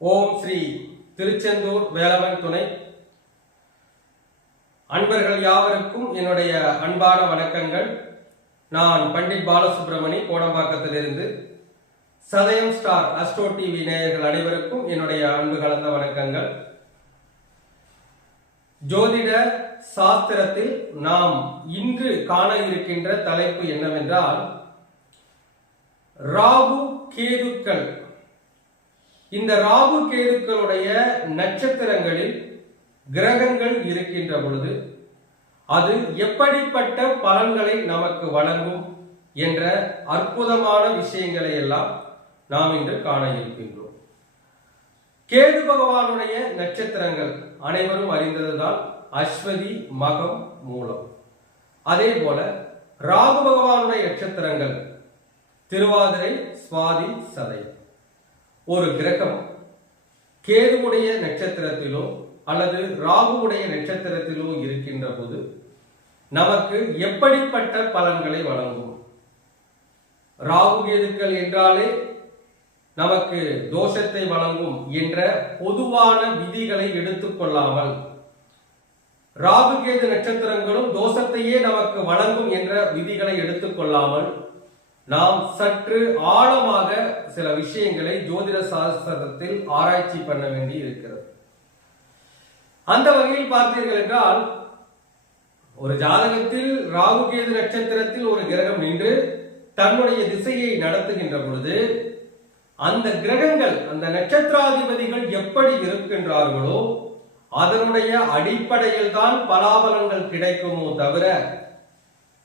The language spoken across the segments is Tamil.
ஓம் ஸ்ரீ திருச்செந்தூர் வேலவன் துணை. அன்பர்கள் யாவருக்கும் என்னுடைய அன்பான வணக்கங்கள். நான் பண்டிட் பாலசுப்ரமணி கோடம்பாக்கத்திலிருந்து. சதயம் ஸ்டார் அஸ்ட்ரோ டிவி நேயர்கள் அனைவருக்கும் என்னுடைய அன்பு கலந்த வணக்கங்கள். ஜோதிட சாஸ்திரத்தில் நாம் இன்று காண இருக்கின்ற தலைப்பு என்னவென்றால் ராகு கேதுக்கள் இந்த ராகு கேதுக்களுடைய நட்சத்திரங்களில் கிரகங்கள் இருக்கின்ற பொழுது அது எப்படிப்பட்ட பலன்களை நமக்கு வழங்கும் என்ற அற்புதமான விஷயங்களை எல்லாம் நாம் இன்று காண இருக்கின்றோம். கேது பகவானுடைய நட்சத்திரங்கள் அனைவரும் அறிந்ததுதான் அஸ்வதி மகம் மூலம். அதே போல ராகு பகவானுடைய நட்சத்திரங்கள் திருவாதிரை சுவாதி சதயம். ஒரு கிரகம் கேதுவுடைய நட்சத்திரத்திலோ அல்லது ராகுவுடைய நட்சத்திரத்திலோ இருக்கின்ற போது நமக்கு எப்படிப்பட்ட பலன்களை வழங்கும்? ராகு கேதுக்கள் என்றாலே நமக்கு தோஷத்தை வழங்கும் என்ற பொதுவான விதிகளை எடுத்துக்கொள்ளாமல் ராகு கேது நட்சத்திரங்களும் தோஷத்தையே நமக்கு வழங்கும் என்ற விதிகளை எடுத்துக்கொள்ளாமல் நாம் சற்று ஆழமாக சில விஷயங்களை ஜோதிட சாஸ்திரத்தில் ஆராய்ச்சி பண்ண வேண்டி இருக்கிறது. அந்த வகையில் பார்த்தீர்கள் என்றால் ஒரு ஜாதகத்தில் ராகு கேது நட்சத்திரத்தில் ஒரு கிரகம் நின்று தன்னுடைய திசையை நடத்துகின்ற பொழுது அந்த கிரகங்கள் அந்த நட்சத்திராதிபதிகள் எப்படி இருக்கின்றார்களோ அதனுடைய அடிப்படையில் தான் பலாபலங்கள் கிடைக்குமோ தவிர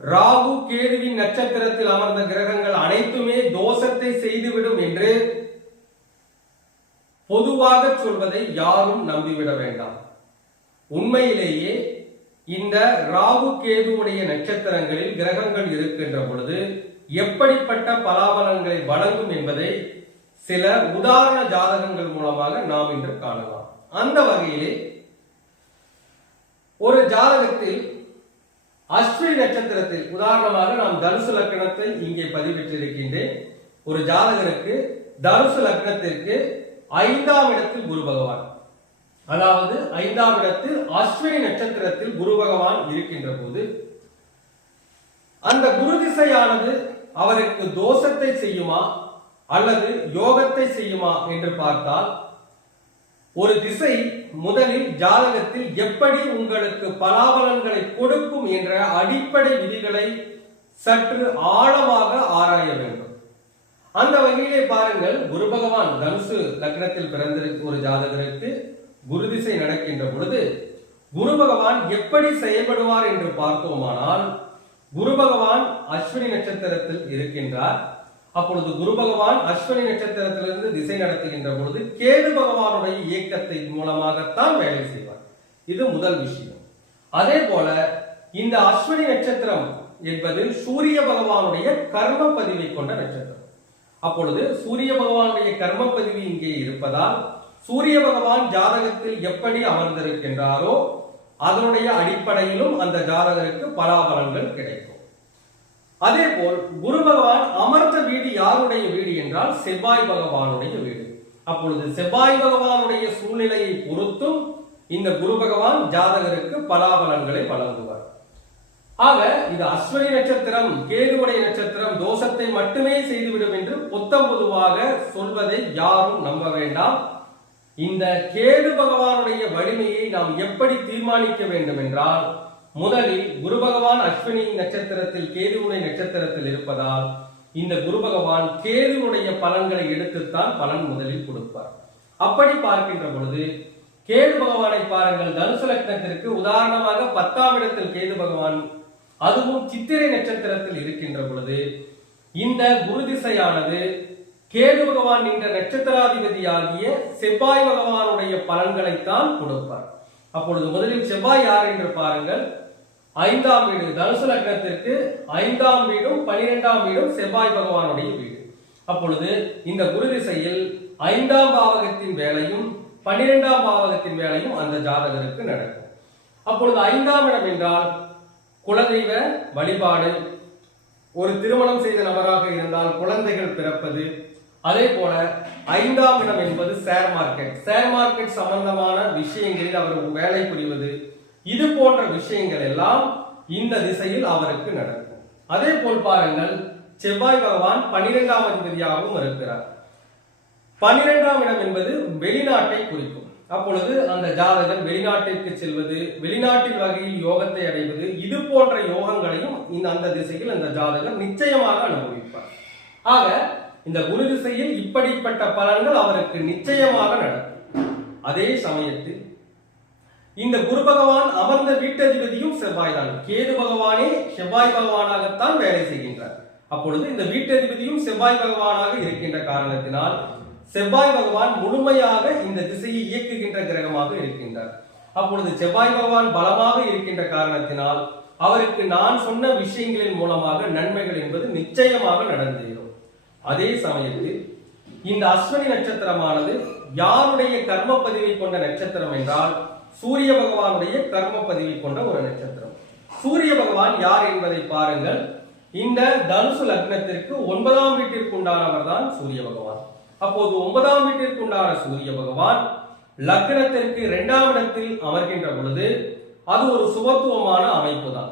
ராகு கேதுவின் நட்சத்திரத்தில் அமர்ந்த கிரகங்கள் அனைத்துமே தோஷத்தை செய்துவிடும் என்று பொதுவாக சொல்வதை யாரும் நம்பிவிட வேண்டாம். உண்மையிலேயே இந்த ராகு கேதுவுடைய நட்சத்திரங்களில் கிரகங்கள் இருக்கின்ற பொழுது எப்படிப்பட்ட பலாபலன்களை வழங்கும் என்பதை சில உதாரண ஜாதகங்கள் மூலமாக நாம் இன்று காணலாம். அந்த வகையிலே ஒரு ஜாதகத்தில் அஸ்வினி நட்சத்திரத்தில் உதாரணமாக நாம் தனுசு லக்னத்தை இங்கே பதிவிட்டிருக்கின்றேன். ஒரு ஜாதகருக்கு தனுசு லக்னத்திற்கு ஐந்தாம் இடத்தில் குரு பகவான். அதாவது ஐந்தாம் இடத்தில் அஸ்வினி நட்சத்திரத்தில் குரு பகவான் இருக்கின்ற போது அந்த குரு திசையானது அவருக்கு தோஷத்தை செய்யுமா அல்லது யோகத்தை செய்யுமா என்று பார்த்தால் ஒரு திசை முதலில் ஜாதகத்தில் எப்படி உங்களுக்கு பலாபலன்களை கொடுக்கும் என்ற அடிப்படை விதிகளை சற்று ஆழமாக ஆராய வேண்டும். அந்த வகையிலே பாருங்கள் குரு பகவான் தனுசு லக்னத்தில் பிறந்திருக்கும் ஒரு ஜாதகருக்கு குரு திசை நடக்கின்ற பொழுது குரு பகவான் எப்படி செயல்படுவார் என்று பார்த்தோமானால் குரு பகவான் அஸ்வினி நட்சத்திரத்தில் இருக்கின்றார். அப்பொழுது குரு பகவான் அஸ்வினி நட்சத்திரத்திலிருந்து திசை நடத்துகின்ற பொழுது கேது பகவானுடைய இயக்கத்தை மூலமாகத்தான் வேலை செய்வார். இது முதல் விஷயம். அதே போல இந்த அஸ்வினி நட்சத்திரம் என்பது சூரிய பகவானுடைய கர்ம பதிவை கொண்ட நட்சத்திரம். அப்பொழுது சூரிய பகவானுடைய கர்ம பதிவு இங்கே இருப்பதால் சூரிய பகவான் ஜாதகத்தில் எப்படி அமர்ந்திருக்கின்றாரோ அதனுடைய அடிப்படையிலும் அந்த ஜாதகருக்கு பலாபலன்கள் கிடைக்கும். அதே போல் குரு பகவான் அமர்ந்த வீடு யாருடைய வீடு என்றால் செவ்வாய் பகவானுடைய வீடு. அப்பொழுது செவ்வாய் பகவானுடைய சூழ்நிலையை பொறுத்தும் இந்த குரு பகவான் ஜாதகருக்கு பலாபலன்களை வழங்குவார். ஆக இது அஸ்வினி நட்சத்திரம் கேதுவுடைய நட்சத்திரம் தோஷத்தை மட்டுமே செய்துவிடும் என்று புத்தம் பொதுவாக சொல்வதை யாரும் நம்ப வேண்டாம். இந்த கேது பகவானுடைய வலிமையை நாம் எப்படி தீர்மானிக்க வேண்டும் என்றால் முதலில் குரு பகவான் அஸ்வினி நட்சத்திரத்தில் கேதுவுடைய நட்சத்திரத்தில் இருப்பதால் இந்த குரு பகவான் கேதுவுடைய பலன்களை எடுத்துத்தான் பலன் முதலில் கொடுப்பார். அப்படி பார்க்கின்ற பொழுது கேது பகவானை பாருங்கள் தனுசு லக்னத்திற்கு உதாரணமாக பத்தாம் இடத்தில் கேது பகவான் அதுவும் சித்திரை நட்சத்திரத்தில் இருக்கின்ற பொழுது இந்த குரு திசையானது கேது பகவான் என்ற நட்சத்திராதிபதியாகிய செவ்வாய் பகவானுடைய பலன்களைத்தான் கொடுப்பார். அப்பொழுது முதலில் செவ்வாய் யார் என்று பாருங்கள் ஐந்தாம் வீடு தனுசு லக்னத்திற்கு ஐந்தாம் வீடும் பனிரெண்டாம் வீடும் செவ்வாய் பகவானுடைய வீடு. அப்பொழுது இந்த குரு திசையில் ஐந்தாம் பாவகத்தின் வேலையும் பனிரெண்டாம் பாவகத்தின் வேலையும் அந்த ஜாதகருக்கு நடக்கும். அப்பொழுது ஐந்தாம் இடம் என்றால் குலதெய்வ வழிபாடு. ஒரு திருமணம் செய்த நபராக இருந்தால் குழந்தைகள் பிறப்பது. அதே போல ஐந்தாம் இடம் என்பது ஷேர் மார்க்கெட் ஷேர் மார்க்கெட் சம்பந்தமான விஷயங்களில் அவர் வேலை புரிவது. போன்ற விஷயங்கள் எல்லாம் இந்த திசையில் அவருக்கு நடக்கும். அதே போல் பாருங்கள் செவ்வாய் பகவான் பனிரெண்டாம் அதிபதியாகவும் இருக்கிறார். பனிரெண்டாம் இடம் என்பது வெளிநாட்டை குறிக்கும். அப்பொழுது அந்த ஜாதகர் வெளிநாட்டிற்கு செல்வது வெளிநாட்டின் வகையில் யோகத்தை அடைவது இது போன்ற யோகங்களையும் இந்த அந்த திசையில் அந்த ஜாதகர் நிச்சயமாக அனுபவிப்பார். ஆக இந்த குரு திசையில் இப்படிப்பட்ட பலன்கள் அவருக்கு நிச்சயமாக நடக்கும். அதே சமயத்தில் இந்த குரு பகவான் அமர்ந்த வீட்டதிபதியும் செவ்வாய் தான். கேது பகவானே செவ்வாய் பகவானாகத்தான் வேலை செய்கின்றார். அப்பொழுது இந்த வீட்டதிபதியும் செவ்வாய் பகவானாக இருக்கின்ற காரணத்தினால் செவ்வாய் பகவான் முழுமையாக இந்த திசையை இயக்குகின்ற கிரகமாக இருக்கின்றார். அப்பொழுது செவ்வாய் பகவான் பலமாக இருக்கின்ற காரணத்தினால் அவருக்கு நான் சொன்ன விஷயங்களின் மூலமாக நன்மைகள் என்பது நிச்சயமாக நடந்தேறும். அதே சமயத்தில் இந்த அஸ்வினி நட்சத்திரமானது யாருடைய கர்ம பதிவை கொண்ட நட்சத்திரம் என்றால் சூரிய பகவானுடைய கர்ம பதிவை கொண்ட ஒரு நட்சத்திரம். சூரிய பகவான் யார் என்பதை பாருங்கள். இந்த தனுசு லக்னத்திற்கு ஒன்பதாம் வீட்டிற்கு உண்டானவர் தான் சூரிய பகவான். அப்போது ஒன்பதாம் வீட்டிற்கு உண்டான சூரிய பகவான் லக்னத்திற்கு இரண்டாம் இடத்தில் அமர்கின்ற பொழுது அது ஒரு சுபத்துவமான அமைப்பு தான்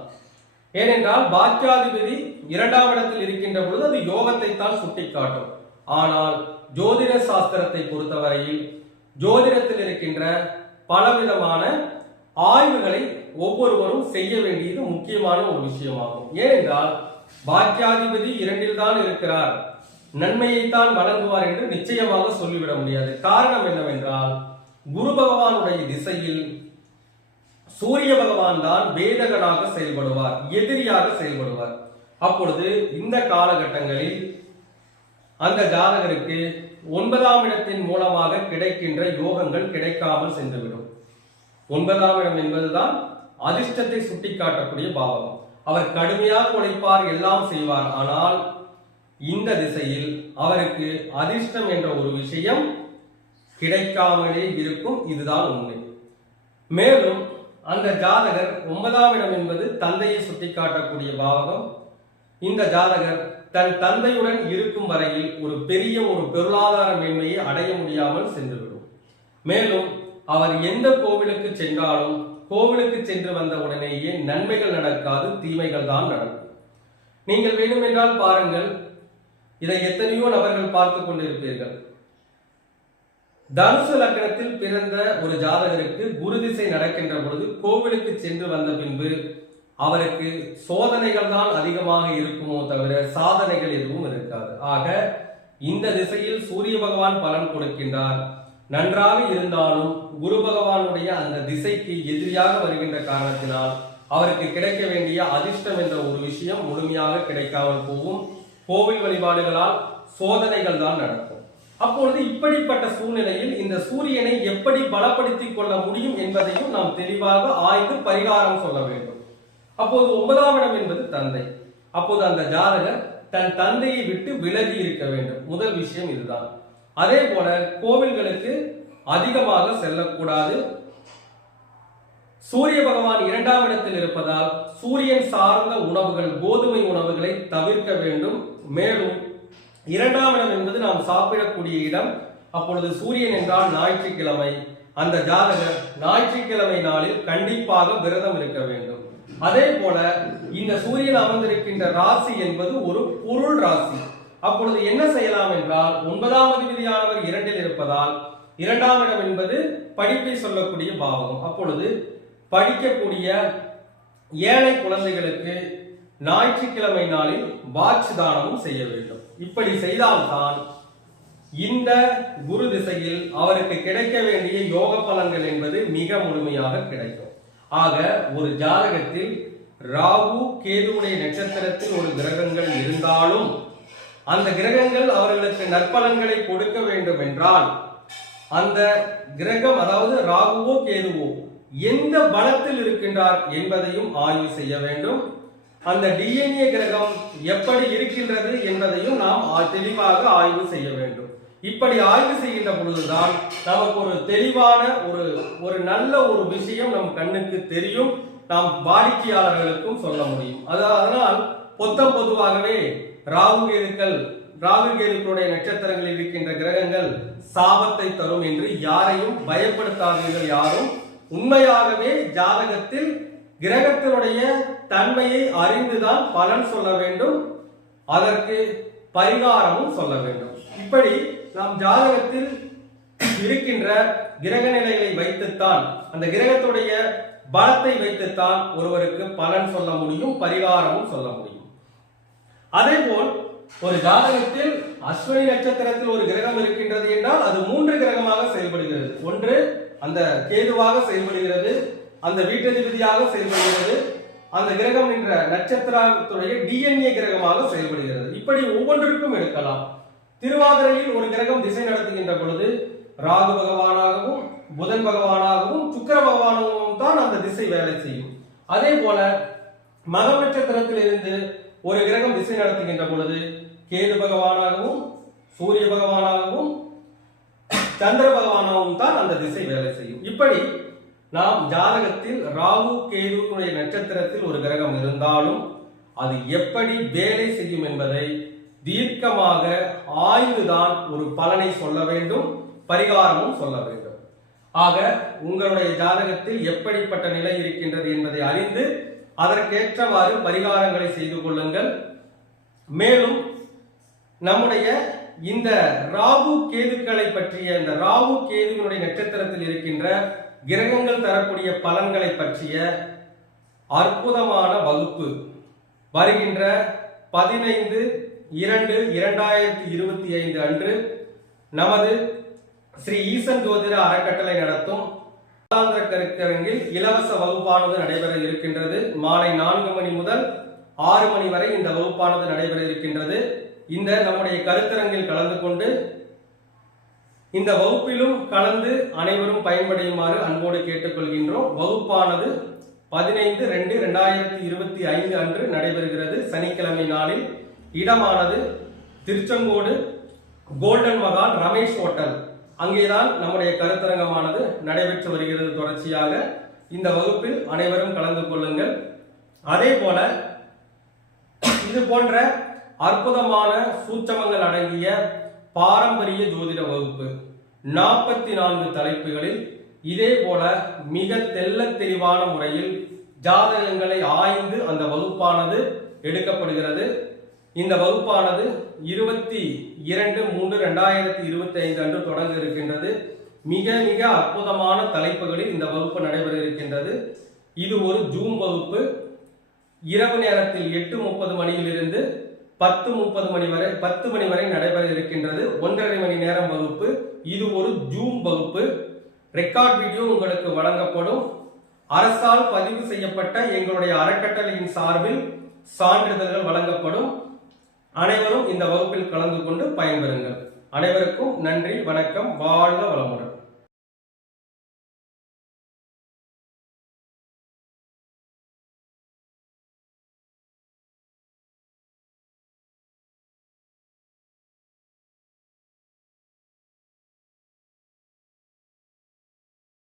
ஏனென்றால் பாக்கியாதிபதி இரண்டாம் இடத்தில் இருக்கின்ற பொழுது அது யோகத்தை தான் சுட்டிக்காட்டும். ஆனால் ஜோதிட சாஸ்திரத்தை பொறுத்தவரையில் ஜோதிடத்தில் இருக்கின்ற பலவிதமான ஆய்வுகளை ஒவ்வொருவரும் செய்ய வேண்டியது முக்கியமான ஒரு விஷயமாகும். ஏனென்றால் பாக்கியாதிபதி இரண்டில் தான் இருக்கிறார். நன்மையைத்தான் வழங்குவார் என்று நிச்சயமாக சொல்லிவிட முடியாது. காரணம் என்னவென்றால் குரு பகவானுடைய திசையில் சூரிய பகவான் தான் வேதகனாக செயல்படுவார் எதிரியாக செயல்படுவார். அப்பொழுது இந்த காலகட்டங்களில் அந்த ஜாதகருக்கு ஒன்பதாம் இடத்தின் மூலமாக கிடைக்கின்ற யோகங்கள் கிடைக்காமல் சென்றுவிடும். ஒன்பதாம் இடம் என்பதுதான் அதிர்ஷ்டத்தை சுட்டிக்காட்டக்கூடிய பாவகம். அவர் கடுமையாக உழைப்பார் எல்லாம் செய்வார். ஆனால் இந்த திசையில் அவருக்கு அதிர்ஷ்டம் என்ற ஒரு விஷயம் கிடைக்காமலே இருக்கும். இதுதான் உண்மை. மேலும் அந்த ஜாதகர் ஒன்பதாம் இடம் என்பது தந்தையை சுட்டிக்காட்டக்கூடிய பாவகம். இந்த ஜாதகர் தன் தந்தையுடன் இருக்கும் வரையில் ஒரு பெரிய ஒரு பொருளாதார மேன்மையை அடைய முடியாமல் சென்றுவிடும். மேலும் அவர் எந்த கோவிலுக்கு சென்றாலும் கோவிலுக்கு சென்று வந்த உடனேயே நன்மைகள் நடக்காது தீமைகள் தான் நடக்கும். நீங்கள் வேண்டுமென்றால் பாருங்கள் இதை எத்தனையோ நபர்கள் பார்த்து கொண்டிருப்பீர்கள். தனுசு லக்னத்தில் பிறந்த ஒரு ஜாதகருக்கு குரு திசை நடக்கின்ற பொழுது கோவிலுக்கு சென்று வந்த பின்பு அவருக்கு சோதனைகள் தான் அதிகமாக இருக்குமோ தவிர சாதனைகள் எதுவும் இருக்காது. ஆக இந்த திசையில் சூரிய பகவான் பலன் கொடுக்கின்றார். நன்றாக இருந்தாலும் குரு பகவானுடைய அந்த திசைக்கு எதிரியாக வருகின்ற காரணத்தினால் அவருக்கு கிடைக்க வேண்டிய அதிர்ஷ்டம் என்ற ஒரு விஷயம் முழுமையாக கிடைக்காமல் போகும். கோவில் வழிபாடுகளால் சோதனைகள் தான் நடக்கும். அப்பொழுது இப்படிப்பட்ட சூழ்நிலையில் இந்த சூரியனை எப்படி பலப்படுத்திக் கொள்ள முடியும் என்பதையும் நாம் தெளிவாக ஆய்ந்து பரிகாரம் சொல்ல வேண்டும். அப்போது ஒன்பதாம் இடம் என்பது தந்தை. அப்போது அந்த ஜாதகர் தன் தந்தையை விட்டு விலகி இருக்க வேண்டும். முதல் விஷயம் இதுதான். அதே போல கோவில்களுக்கு அதிகமாக செல்லக்கூடாது. சூரிய பகவான் இரண்டாம் இடத்தில் இருப்பதால் சூரியன் சார்ந்த உணவுகள் கோதுமை உணவுகளை தவிர்க்க வேண்டும். மேலும் இரண்டாம் இடம் என்பது நாம் சாப்பிடக்கூடிய இடம். அப்பொழுது சூரியன் என்றால் ஞாயிற்றுக்கிழமை. அந்த ஜாதகர் ஞாயிற்றுக்கிழமை நாளில் கண்டிப்பாக விரதம் இருக்க வேண்டும். அதே போல இந்த சூரியன் அமர்ந்திருக்கின்ற ராசி என்பது ஒரு பொருள் ராசி. அப்பொழுது என்ன செய்யலாம் என்றால் ஒன்பதாம் அதிபதியானவர் இரண்டில் இருப்பதால் இரண்டாம் இடம் என்பது படிப்பை சொல்லக்கூடிய பாவகம். அப்பொழுது படிக்கக்கூடிய ஏழை குழந்தைகளுக்கு ஞாயிற்றுக்கிழமை நாளில் வாட்ச் தானமும் செய்ய வேண்டும். இப்படி செய்தால்தான் இந்த குரு திசையில் அவருக்கு கிடைக்க வேண்டிய யோக பலன்கள் என்பது மிக முழுமையாக கிடைக்கும். ஆக ஒரு ஜாதகத்தில் ராகு கேதுவுடைய நட்சத்திரத்தில் ஒரு கிரகங்கள் இருந்தாலும் அந்த கிரகங்கள் அவர்களுக்கு நற்பலன்களை கொடுக்க வேண்டும் என்றால் அந்த கிரகம் அதாவது ராகுவோ கேதுவோ எந்த பலத்தில் இருக்கின்றார் என்பதையும் ஆய்வு செய்ய வேண்டும். அந்த டிஎன்ஏ கிரகம் எப்படி இருக்கின்றது என்பதையும் நாம் தெளிவாக ஆய்வு செய்ய வேண்டும். இப்படி ஆய்வு செய்கின்ற பொழுதுதான் நமக்கு ஒரு தெளிவான ஒரு ஒரு நல்ல ஒரு விஷயம் நம் கண்ணுக்கு தெரியும் நாம் வாடிக்கையாளர்களுக்கும் சொல்ல முடியும். அது அதனால் பொத்தம் பொதுவாகவே ராகு கேதுக்கள் ராகு கேதுக்களுடைய நட்சத்திரங்களில் இருக்கின்ற கிரகங்கள் சாபத்தை தரும் என்று யாரையும் பயப்படுத்தாதீர்கள் யாரும். உண்மையாகவே ஜாதகத்தில் கிரகத்தினுடைய தன்மையை அறிந்துதான் பலன் சொல்ல வேண்டும். அதற்கு பரிகாரமும் சொல்ல வேண்டும். இப்படி நாம் ஜாதகத்தில் இருக்கின்ற கிரக நிலைகளை வைத்துத்தான் அந்த கிரகத்துடைய பலத்தை வைத்துத்தான் ஒருவருக்கு பலன் சொல்ல முடியும் பரிகாரமும் சொல்ல முடியும். அதே போல் ஒரு ஜாதகத்தில் அஸ்வினி நட்சத்திரத்தில் ஒரு கிரகம் இருக்கின்றது என்றால் அது மூன்று கிரகமாக செயல்படுகிறது. ஒன்று அந்த கேதுவாக செயல்படுகிறது அந்த வீட்டதிபதியாக செயல்படுகிறது அந்த கிரகம் என்ற நட்சத்திரத்துடைய டிஎன்ஏ கிரகமாக செயல்படுகிறது. இப்படி ஒவ்வொன்றுக்கும் எடுக்கலாம். திருவாதிரையில் ஒரு கிரகம் திசை நடத்துகின்ற பொழுது ராகு பகவானாகவும் புதன் பகவானாகவும் சுக்கர பகவானாகவும் தான் அந்த திசை வேலை செய்யும். அதே போல மக நட்சத்திரத்தில் இருந்து ஒரு கிரகம் திசை நடத்துகின்ற பொழுது கேது பகவானாகவும் சூரிய பகவானாகவும் சந்திர பகவானாகவும் தான் அந்த திசை வேலை செய்யும். இப்படி நாம் ஜாதகத்தில் ராகு கேதுனுடைய நட்சத்திரத்தில் ஒரு கிரகம் இருந்தாலும் அது எப்படி வேலை செய்யும் என்பதை தீர்க்கமாக ஆய்ந்துதான் ஒரு பலனை சொல்ல வேண்டும் பரிகாரமும் சொல்ல வேண்டும். ஆக உங்களுடைய ஜாதகத்தில் எப்படிப்பட்ட நிலை இருக்கின்றது என்பதை அறிந்து அதற்கேற்றவாறு பரிகாரங்களை செய்து கொள்ளுங்கள். மேலும் நம்முடைய இந்த ராகு கேதுக்களை பற்றிய இந்த ராகு கேதுவினுடைய நட்சத்திரத்தில் இருக்கின்ற கிரகங்கள் தரக்கூடிய பலன்களை பற்றிய அற்புதமான வகுப்பு. வருகின்ற பதினைந்து இரண்டு இரண்டாயிரத்தி இருபத்தி ஐந்து அன்று நமது ஸ்ரீ ஈசன் ஜோதிட அறக்கட்டளை நடத்தும் மாதாந்திர கருத்தரங்கில் இலவச வகுப்பானது நடைபெற இருக்கின்றது. மாலை நான்கு மணி முதல் ஆறு மணி வரை இந்த வகுப்பானது நடைபெற இருக்கின்றது. இந்த நம்முடைய கருத்தரங்கில் கலந்து கொண்டு இந்த வகுப்பிலும் கலந்து அனைவரும் பயன்படையுமாறு அன்போடு கேட்டுக்கொள்கின்றோம். வகுப்பானது பதினைந்து ரெண்டு ரெண்டாயிரத்தி இருபத்தி ஐந்து அன்று நடைபெறுகிறது. சனிக்கிழமை நாளில் இடமானது திருச்செங்கோடு கோல்டன் மகால் ரமேஷ் ஹோட்டல். அங்கேதான் நம்முடைய கருத்தரங்கமானது நடைபெற்று வருகிறது தொடர்ச்சியாக. இந்த வகுப்பில் அனைவரும் கலந்து கொள்ளுங்கள். அதே போல இது போன்ற அற்புதமான சூட்சமங்கள் அடங்கிய பாரம்பரிய ஜோதிட வகுப்பு நாற்பத்தி நான்கு தலைப்புகளில் இதே போல மிக தெல்ல தெளிவான முறையில் ஜாதகங்களை ஆய்ந்து அந்த வகுப்பானது எடுக்கப்படுகிறது. இந்த வகுப்பானது இருபத்தி இரண்டு மூன்று ரெண்டாயிரத்தி இருபத்தி ஐந்து அன்று தொடங்க இருக்கின்றது. மிக மிக அற்புதமான தலைப்புகளில் இந்த வகுப்பு நடைபெற இருக்கின்றது. இது ஒரு ஜூம் வகுப்பு. இரவு நேரத்தில் எட்டு முப்பது மணியிலிருந்து பத்து முப்பது மணி வரை பத்து மணி வரை நடைபெற இருக்கின்றது. ஒன்றரை மணி நேரம் வகுப்பு. இது ஒரு ஜூம் வகுப்பு. ரெக்கார்ட் வீடியோ உங்களுக்கு வழங்கப்படும். அரசால் பதிவு செய்யப்பட்ட எங்களுடைய அறக்கட்டளையின் சார்பில் சான்றிதழ்கள் வழங்கப்படும். அனைவரும் இந்த வகுப்பில் கலந்து கொண்டு பயன்பெறுங்கள். அனைவருக்கும் நன்றி வணக்கம் வாழ்க வளமுடன்.